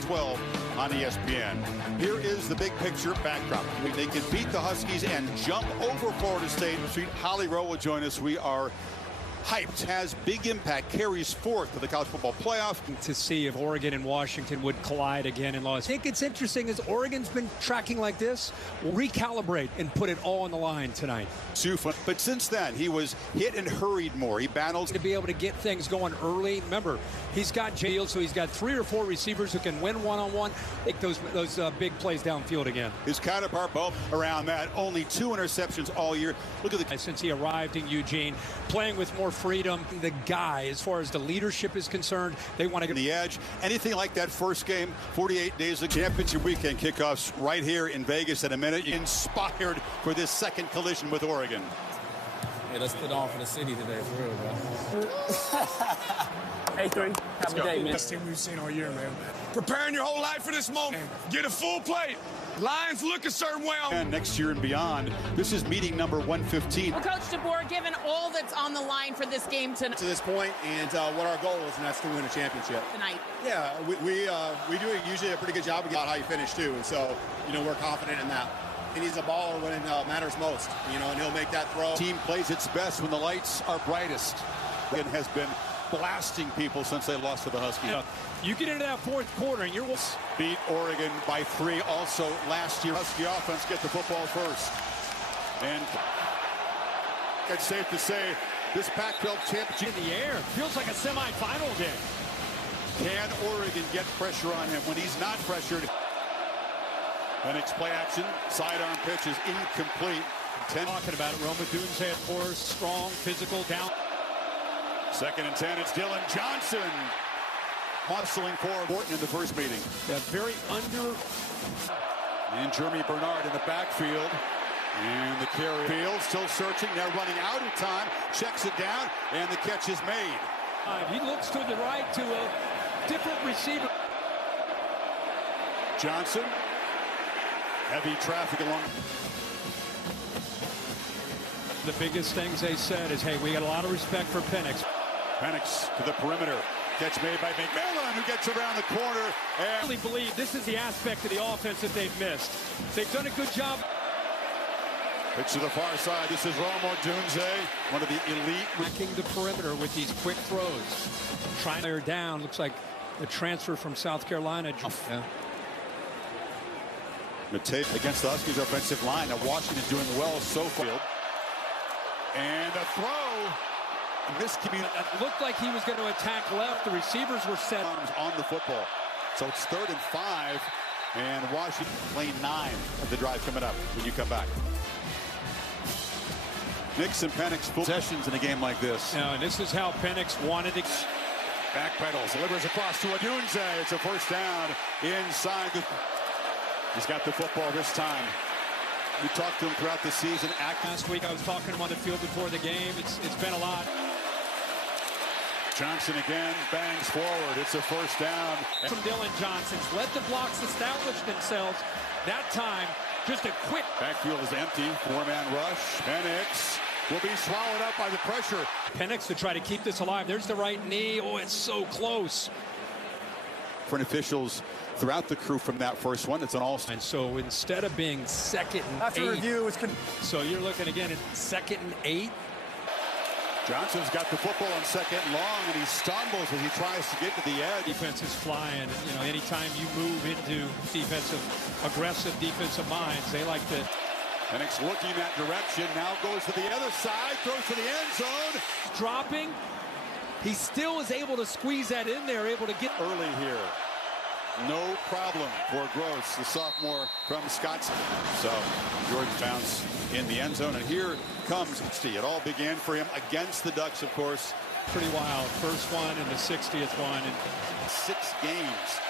12 on ESPN. Here is the big picture backdrop. They can beat the Huskies and jump over Florida State. Holly Rowe will join us. We are hyped. Has big impact, carries forth to the college football playoff. To see if Oregon and Washington would collide again in Los. I think it's interesting as Oregon's been tracking like this. We'll recalibrate and put it all on the line tonight. But since then, he was hit and hurried more. He battles to be able to get things going early. Remember, he's got Jalen, so he's got 3 or 4 receivers who can win one-on-one. Make those big plays downfield again. His counterpart both around that. Only 2 interceptions all year. Look at the since he arrived in Eugene, playing with more freedom. The guy, as far as the leadership is concerned, they want to get the edge. Anything like that first game, 48 days of championship weekend kickoffs right here in Vegas in a minute. Inspired for this second collision with Oregon. Hey, let's put on for the city today, for real, bro. Hey, 3. Have a day, man. Best team we've seen all year, man. Preparing your whole life for this moment. Get a full plate. Lions look a certain way. And next year and beyond, this is meeting number 115. Well, Coach DeBoer, given all that's on the line for this game tonight. To this point, and what our goal is, and that's to win a championship. Tonight. Yeah, we do usually a pretty good job about how you finish, too. And so, we're confident in that. He needs a baller when it matters most, and he'll make that throw. Team plays its best when the lights are brightest. It has been blasting people since they lost to the Huskies. Yeah. You get into that fourth quarter and you're beat Oregon by 3 also last year. Husky offense get the football first. And it's safe to say this Pac-12 championship in the air feels like a semifinal game. Can Oregon get pressure on him when he's not pressured? Penix play action, sidearm pitch is incomplete. Talking about it, Roma Dunze, of course, strong, physical, down. 2nd and 10, it's Dylan Johnson. Hustling forward Morton in the first meeting. Yeah, very under. And Jeremy Bernard in the backfield. And the carry field still searching. They're running out of time. Checks it down, and the catch is made. He looks to the right to a different receiver. Johnson. Heavy traffic along. The biggest things they said is, hey, we got a lot of respect for Penix. Penix to the perimeter. Catch made by McMillan, who gets around the corner. And I really believe this is the aspect of the offense that they've missed. They've done a good job. Pitch to the far side. This is Roma Dunze, one of the elite. Attacking the perimeter with these quick throws. Trying to her down. Looks like the transfer from South Carolina. Yeah. Matei against the Huskies offensive line. Now Washington doing well so far. And a throw. Miscommunication. It looked like he was going to attack left. The receivers were set on the football. So it's 3rd and 5. And Washington playing 9 of the drive coming up when you come back. Nix and Penix full possessions in a game like this. Now, and this is how Penix wanted it. Backpedals, delivers across to Dunze. It's a first down inside the. He's got the football this time. We talked to him throughout the season. Last week I was talking to him on the field before the game. It's been a lot. Johnson again bangs forward. It's a first down. From Dylan Johnson's. Let the blocks establish themselves. That time, just a quick. Backfield is empty. 4-man rush. Penix will be swallowed up by the pressure. Penix to try to keep this alive. There's the right knee. Oh, it's so close. Front officials throughout the crew from that first one. It's an all-star. And so instead of being 2nd and 8. After review, it's so you're looking again at 2nd and 8. Johnson's got the football on 2nd and long, and he stumbles as he tries to get to the edge. Defense is flying. Anytime you move into aggressive defensive minds, they like to. Penix looking that direction, now goes to the other side, throws to the end zone. Dropping. He still is able to squeeze that in there, able to get early here. No problem for Gross, the sophomore from Scottsdale. So George bounce in the end zone, and here comes Steve. It all began for him against the Ducks, of course. Pretty wild. First one and the 60th one in 6 games.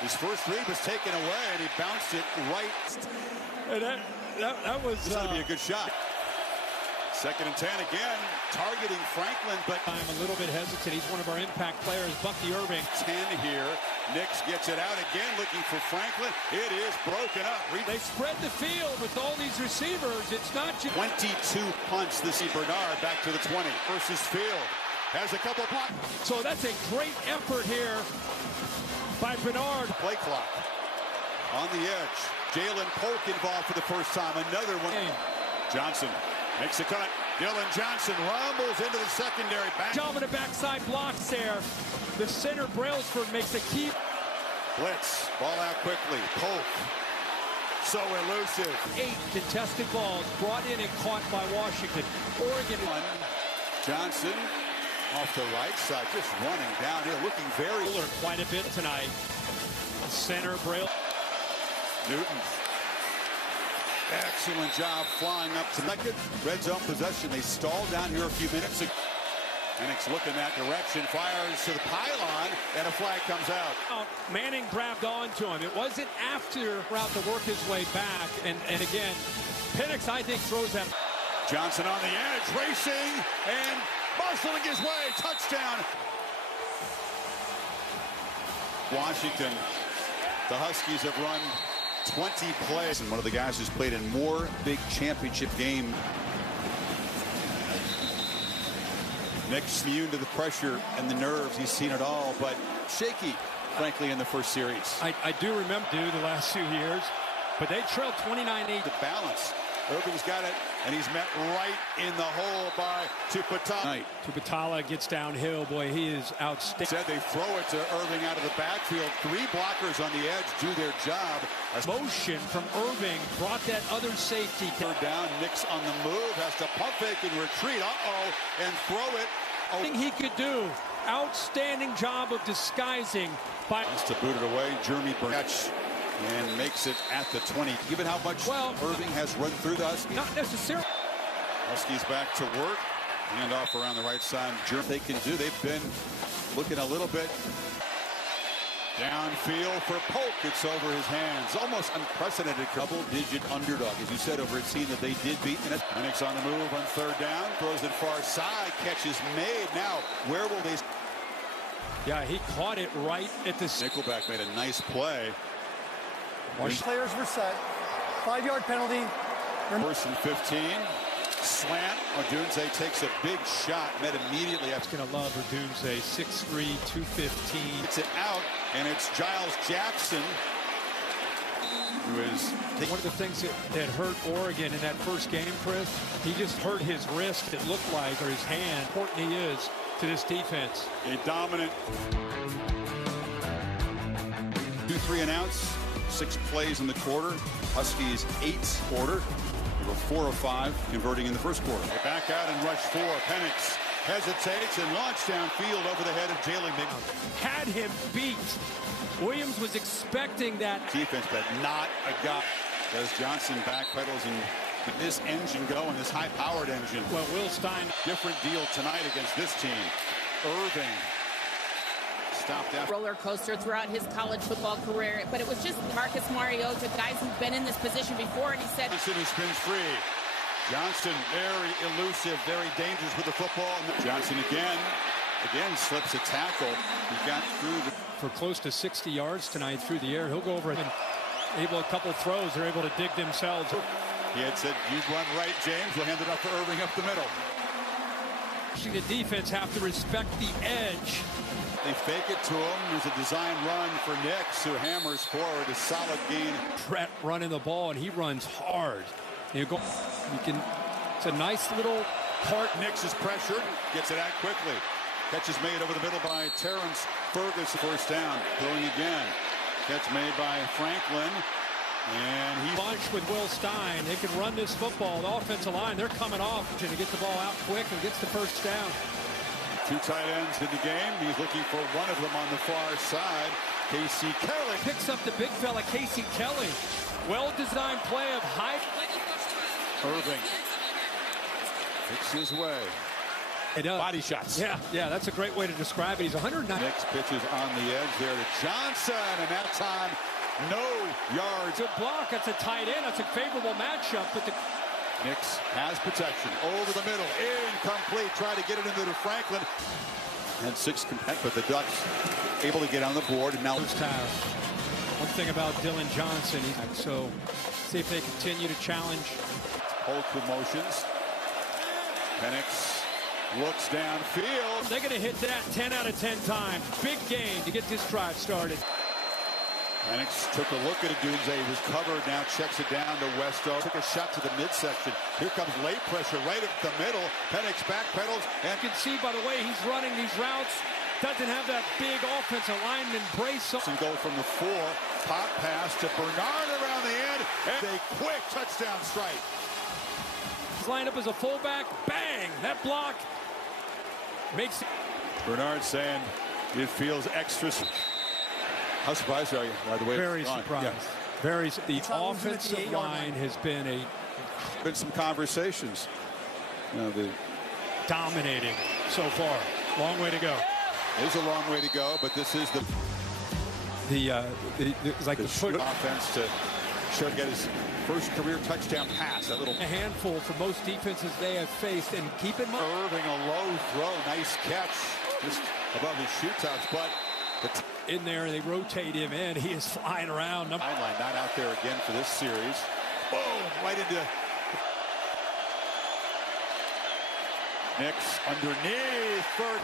His first 3 was taken away, and he bounced it right. And that was going to be a good shot. 2nd and 10 again, targeting Franklin, but I'm a little bit hesitant. He's one of our impact players, Bucky Irving. 10 here. Nix gets it out again, looking for Franklin. It is broken up. They spread the field with all these receivers. It's not just 22 punts. This is Bernard back to the 20 versus Field. Has a couple blocks. So that's a great effort here by Bernard. Play clock on the edge. Jalen Polk involved for the first time. Another one. Johnson makes a cut. Dylan Johnson rumbles into the secondary. Back. Job on the backside blocks there. The center Brailsford makes a keep. Blitz. Ball out quickly. Polk. So elusive. 8 contested balls brought in and caught by Washington. Oregon. Johnson off the right side, just running down here, looking very quite a bit tonight. Center Braille. Newton. Excellent job flying up to second. Red zone possession. They stalled down here a few minutes ago. Penix looking that direction, fires to the pylon, and a flag comes out. Manning grabbed onto him. It wasn't after route to work his way back. And again, Penix, I think, throws that. Johnson on the edge, racing, and muscling his way. Touchdown. Washington. The Huskies have run 20 plays. And one of the guys who's played in more big championship games. Nick's immune to the pressure and the nerves. He's seen it all, but shaky, frankly, in the first series. I do remember the last 2 years, but they trailed 29-8. The balance. Irving's got it, and he's met right in the hole by Tupatala. Tupatala gets downhill. Boy, he is outstanding. Said they throw it to Irving out of the backfield. 3 blockers on the edge do their job. A motion from Irving brought that other safety. Third down, Nick's on the move, has to pump fake and retreat. And throw it. Thing he could do. Outstanding job of disguising. Has to boot it away. Jeremy Burnett. And makes it at the 20. Given how much Irving has run through the Huskies. Not necessarily. Huskies back to work. Hand off around the right side. They can do. They've been looking a little bit downfield for Polk. It's over his hands. Almost unprecedented double-digit underdog. As you said, over a team that they did beat. Penix on the move on third down. Throws it far side. Catch is made. Now, where will they... Yeah, he caught it right at the... Nickelback made a nice play. Players were set. 5-yard penalty. First and 15. Slant. Odunze takes a big shot. Met immediately. That's going to love Odunze. 6'3", 215. It's it out, and it's Giles Jackson, who is... One of the things that hurt Oregon in that first game, Chris, he just hurt his wrist, it looked like, or his hand. Important he is to this defense. A dominant 2-3 and outs. 6 plays in the quarter. Huskies 8 quarter. They were 4 of 5 converting in the first quarter. They back out and rush 4. Penix hesitates and launched downfield over the head of Jalen McMillan. Had him beat. Williams was expecting that. Defense, but not a guy. As Johnson backpedals and get this engine going, this high-powered engine. Well, Will Stein. Different deal tonight against this team. Irving. Stopped after. Roller coaster throughout his college football career, but it was just Marcus Mariota, guys who've been in this position before, and he said... Johnson who spins free. Johnson very elusive, very dangerous with the football. Johnson again slips a tackle. He got through for close to 60 yards tonight through the air. He'll go over and a couple throws. They're able to dig themselves. He had said, "You run right, James." We'll hand it off to Irving up the middle. The defense have to respect the edge. They fake it to him. There's a design run for Nix, who hammers forward. A solid gain. Brett running the ball, and he runs hard. It's a nice little part. Nix is pressured. Gets it out quickly. Catch is made over the middle by Terrence Ferguson. First down. Throwing again. Catch made by Franklin. And he's bunch with Will Stein. They can run this football. The offensive line, they're coming off to get the ball out quick and gets the first down. 2 tight ends in the game. He's looking for one of them on the far side. Casey Kelly picks up the big fella, Casey Kelly. Well-designed play of high. Irving picks his way. Body shots. Yeah, that's a great way to describe it. He's 109. Next pitches on the edge there to Johnson, and that time, no yards. Good block. That's a tight end. That's a favorable matchup. But Nix has protection over the middle, incomplete. Try to get it into Franklin. And 6 compete, but the Ducks able to get on the board. And now one thing about Dylan Johnson, so see if they continue to challenge. Hold promotions. Penix looks downfield. They're going to hit that 10 out of 10 times. Big game to get this drive started. Penix took a look at Adunze. He was covered. Now checks it down to Westo. Took a shot to the midsection. Here comes late pressure right at the middle. Penix backpedals. And You can see by the way he's running these routes, doesn't have that big offensive lineman brace. And go from the 4. Pop pass to Bernard around the end. And a quick touchdown strike. He's lined up as a fullback. Bang! That block makes Bernard saying it feels extra. How surprised are you by the way very it's gone? surprised. Yeah. Very. The offensive line has been some conversations. Dominating so far. Long way to go. There's a long way to go, but this is the offense to show to get his first career touchdown pass. That little a handful for most defenses they have faced, and keep in mind Irving, a low throw, nice catch, just above his shoe tops, but in there they rotate him in. He is flying around. Sideline not out there again for this series. Boom! Right into Nix underneath. Third.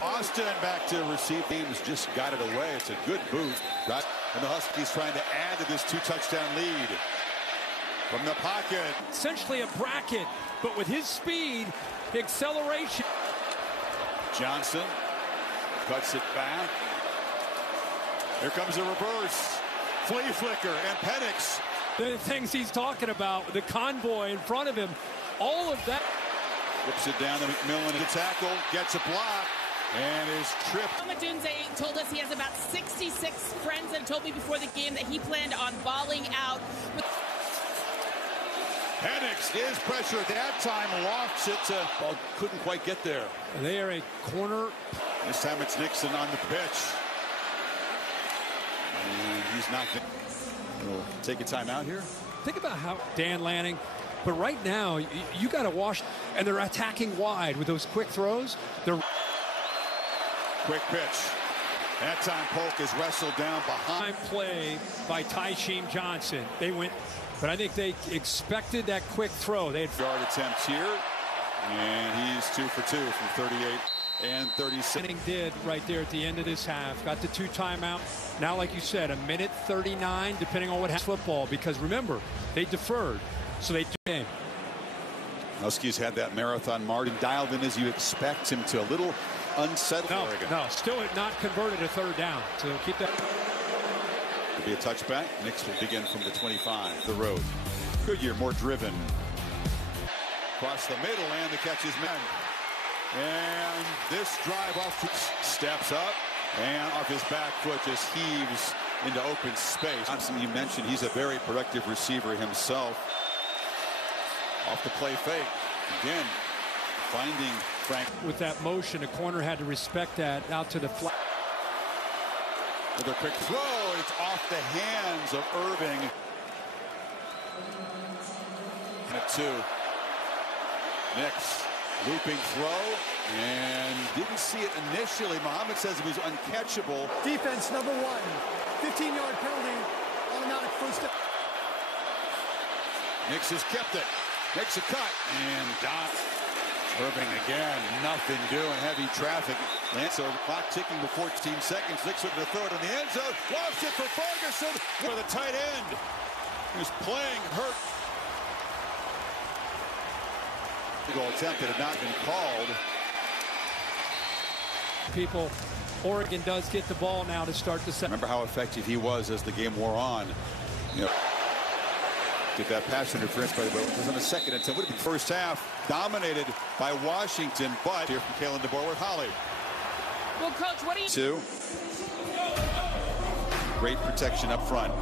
Austin back to receive. Teams just got it away. It's a good boot. And the Huskies trying to add to this 2-touchdown lead. From the pocket. Essentially a bracket, but with his speed, the acceleration. Johnson cuts it back. Here comes a reverse. Flea flicker and Penix. The things he's talking about, the convoy in front of him, all of that. Whips it down to McMillan. The tackle gets a block and is tripped. Adunze told us he has about 66 friends and told me before the game that he planned on balling out. Penix is pressure at that time, lofts it to, well, couldn't quite get there. They are a corner. This time it's Nixon on the pitch. And he's not going to take a timeout here. Think about how Dan Lanning, but right now you got to wash, and they're attacking wide with those quick throws. They're quick pitch. That time Polk is wrestled down behind. Play by Tysheem Johnson. They went, but I think they expected that quick throw. They had yard attempts here, and he's 2 for 2 from 38 and 36. Lanning did right there at the end of this half. Got the 2 timeout. Now, like you said, a minute 39, depending on what happens. Football, because remember they deferred, so they game. Huskies had that marathon margin dialed in as you expect him to. A little unsettled. No, still not converted a 3rd down. So keep that. Could be a touchback. Nix will begin from the 25, the road. Goodyear more driven. Across the middle, and the catch is made. And this drive off steps up, and off his back foot just heaves into open space. Johnson, you mentioned he's a very productive receiver himself. Off the play fake. Again, finding Frank. With that motion, the corner had to respect that out to the flat. With a quick throw, it's off the hands of Irving. And a 2. Nix, looping throw, and didn't see it initially. Muhammad says it was uncatchable. Defense number 1. 15-yard penalty. Automatic first down. Nix has kept it. Makes a cut, and Irving again, nothing doing, heavy traffic. So clock ticking with 14 seconds. Nix looking to throw it in the end zone. Lost it for Ferguson for the tight end. He was playing hurt. The goal attempt that had not been called. People, Oregon does get the ball now to start the second. Remember how effective he was as the game wore on. You know, get that pass interference, by the way. It was on the second attempt. Would have been first half dominated by Washington, but here from Kalen DeBoer with Holly. Well, Coach, what do you... 2. Great protection up front.